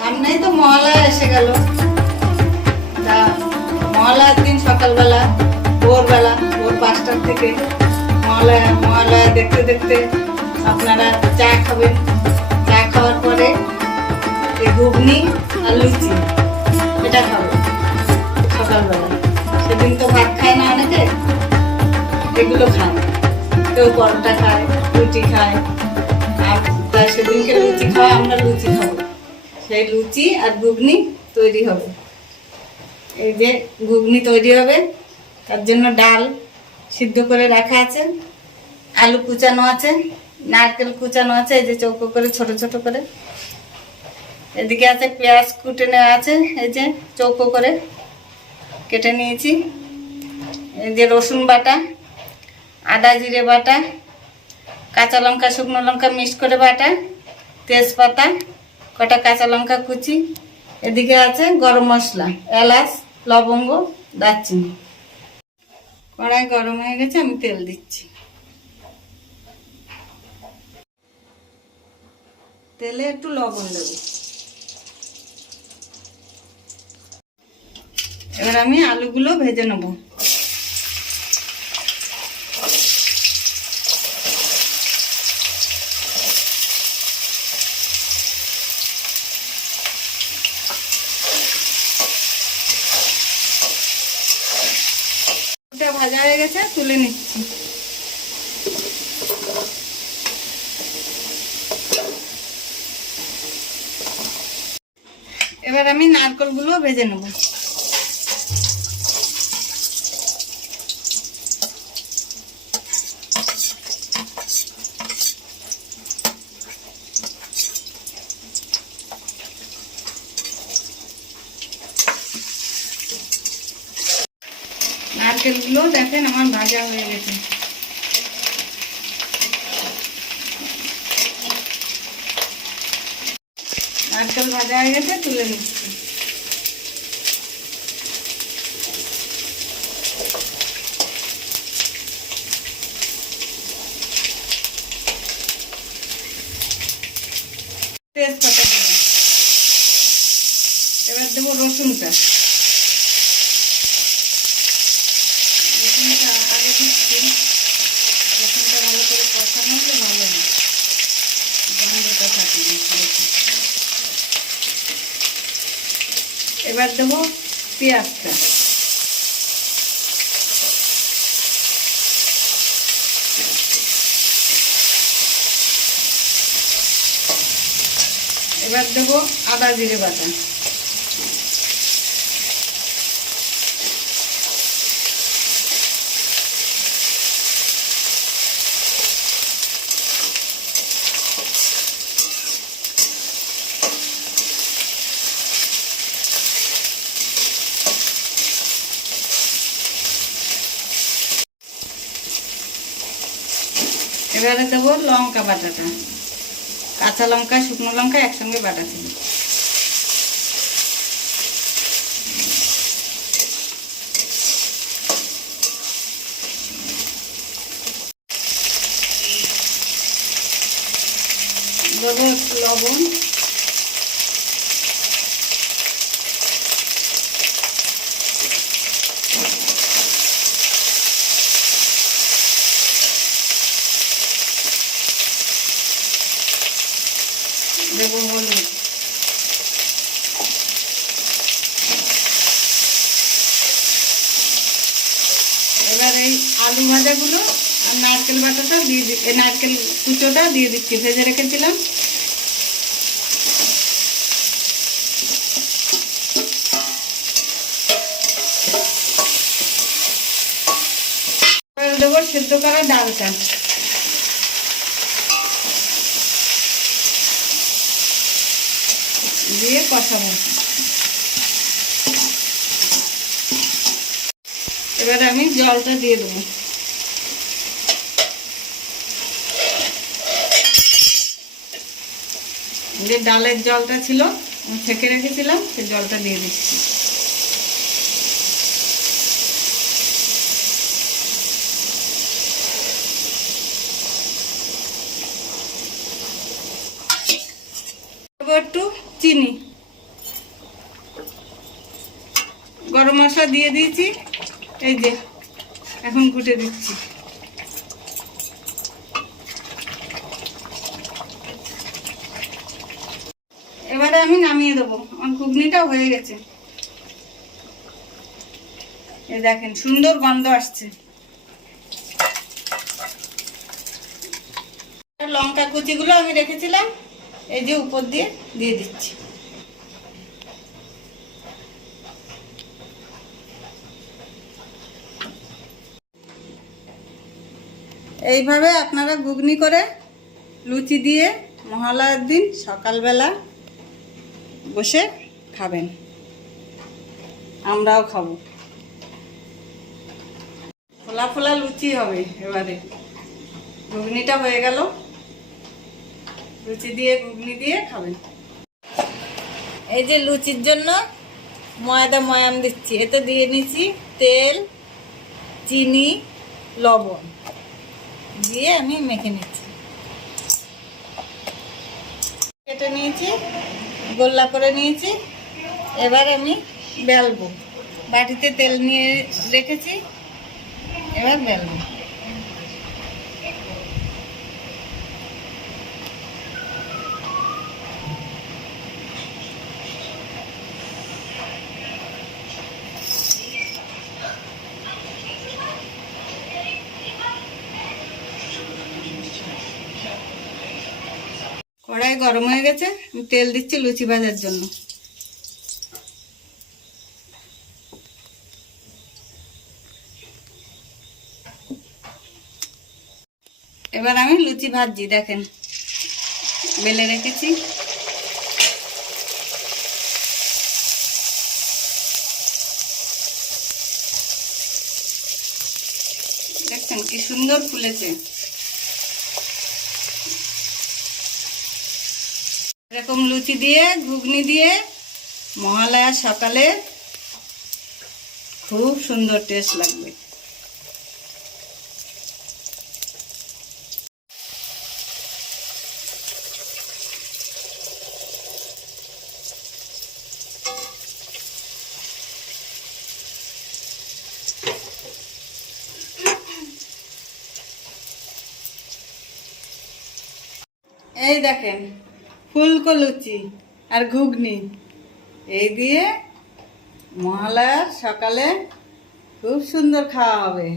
সামনেই তো মহালয়া এসে গেল। তা মহালয়ার দিন সকালবেলা ভোরবেলা ভোর 5টার থেকে মহালয়া দেখতে দেখতে আপনারা চা খাবেন। চা খাওয়ার পরে এই ঘুগনি আর লুচি এটা খাবেন সকালবেলা। সেদিন তো ভাত খায় না অনেকে, এগুলো খায়। কেউ পরোটা খায়, রুটি খায়। আর তাই সেদিনকে লুচি খাওয়া, আমরা লুচি খাবো। সেই লুচি আর ঘুগনি তৈরি হবে। এই যে ঘুগনি তৈরি হবে, তার জন্য ডাল সিদ্ধ করে রাখা আছে, আলু কুচানো আছে, নারকেল কুচানো আছে, এই যে চৌকো করে ছোট ছোট করে। এদিকে আছে পেঁয়াজ কুটে নেওয়া আছে, এই যে চৌকো করে কেটে নিয়েছি। এই যে রসুন বাটা, আদা জিরে বাটা, কাঁচা লঙ্কা শুকনো লঙ্কা মিক্স করে বাটা, তেজপাতা, কটা কাঁচা লঙ্কা কুচি। এদিকে আছে গরম মশলা, এলাচ, লবঙ্গ, দারচিনি। কড়াই গরম হয়ে গেছে, আমি তেল দিচ্ছি। তেলে একটু লবণ দেবো। এবার আমি আলুগুলো ভেজে নেব। ভাজা হয়ে গেছে, তুলে নিচ্ছি। এবার আমি নারকেলগুলো ভেজে নেব। নারকেলগুলো দেখেন আমার ভাজা হয়ে গেছে। নারকেল ভাজা হয়ে গেছে, তুলে নিচ্ছি। তেজপাতা দিলাম। এবার দেবো রসুনটা। রসুনটা আগে দিচ্ছি। রসুনটা ভালো করে কষানো হলে ভালো হয়, গন্ধটা থাকে না। এবার দেবো পেঁয়াজটা। এবার দেবো আদা জিরে বাটা। এবারে দেবো লঙ্কা বাটাটা, কাঁচা লঙ্কা শুকনো লঙ্কা একসঙ্গে বাটা ছিল। দেবো একটু লবণ, দেবো হলুদ। এবার এই আলু ভাজাগুলো আর নারকেল বাটাটা দিয়ে নারকেল কুচোটা দিয়ে দিচ্ছি, ভেজে রেখেছিলাম। এবার দেবো সেদ্ধ করা ডালটা। দিয়ে কষাবো। এবার আমি জলটা দিয়ে দেবো। যে ডালের জলটা ছিল ছেঁকে রেখেছিলাম, সেই জলটা দিয়ে দিচ্ছি। একটু চিনি, গরম মশলা দিয়ে দিয়েছি, এই যে এখন ঘুটে দিচ্ছি। এবারে আমি নামিয়ে দেবো, আমার ঘুগনিটাও হয়ে গেছে। এই দেখেন সুন্দর গন্ধ আসছে। লঙ্কা কুচিগুলো আমি রেখেছিলাম, এই যে উপর দিয়ে দিয়ে দিচ্ছি। এইভাবে আপনারা ঘুগনি করে লুচি দিয়ে মহালয়ার দিন সকালবেলা বসে খাবেন, আমরাও খাবো। ফোলা ফোলা লুচি হবে। এবারে ঘুগনিটা হয়ে গেল, লুচি দিয়ে ঘুগনি দিয়ে খাবেন। এই যে লুচির জন্য ময়দা ময়াম দিচ্ছি, এতে দিয়ে নিচ্ছি তেল, চিনি, লবণ দিয়ে আমি মেখে নিচ্ছি। কেটে নিয়েছি, গোল্লা করে নিয়েছি। এবার আমি বেলবো, বাটিতে তেল নিয়ে রেখেছি, এবার বেলবো। কড়াই গরম হয়ে গেছে, আমি তেল দিচ্ছি লুচি ভাজার জন্য। এবার আমি লুচি ভাজছি, দেখেন বেলে রেখেছি। দেখছেন কি সুন্দর ফুলেছে। এরকম লুচি দিয়ে ঘুগনি দিয়ে মহালয়ার সকালে খুব সুন্দর টেস্ট লাগবে। এই দেখেন ফুলকো লুচি আর ঘুগনি, এই দিয়ে মহালয়ার সকালে খুব সুন্দর খাওয়া হবে।